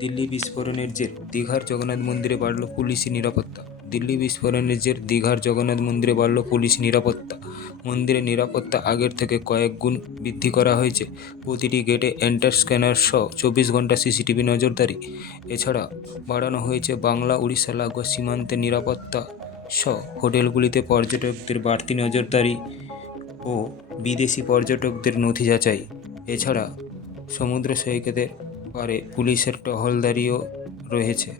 দিল্লি বিস্ফোরণের জের দীঘার জগন্নাথ মন্দিরে বাড়ল পুলিশি নিরাপত্তা। দিল্লি বিস্ফোরণের জের দীঘার জগন্নাথ মন্দিরে বাড়ল পুলিশ নিরাপত্তা। মন্দিরের নিরাপত্তা আগের থেকে কয়েক গুণ বৃদ্ধি করা হয়েছে। প্রতিটি গেটে এন্টার স্ক্যানার সহ 24 ঘন্টা সিসিটিভি নজরদারি। এছাড়া বাড়ানো হয়েছে বাংলা উড়িষ্যা লাগোয়া সীমান্তে নিরাপত্তা সহ হোটেলগুলিতে পর্যটকদের বাড়তি নজরদারি ও বিদেশি পর্যটকদের নথি যাচাই। এছাড়া সমুদ্র সৈকতের পারে পুলিশের টহলদারিও রয়েছে।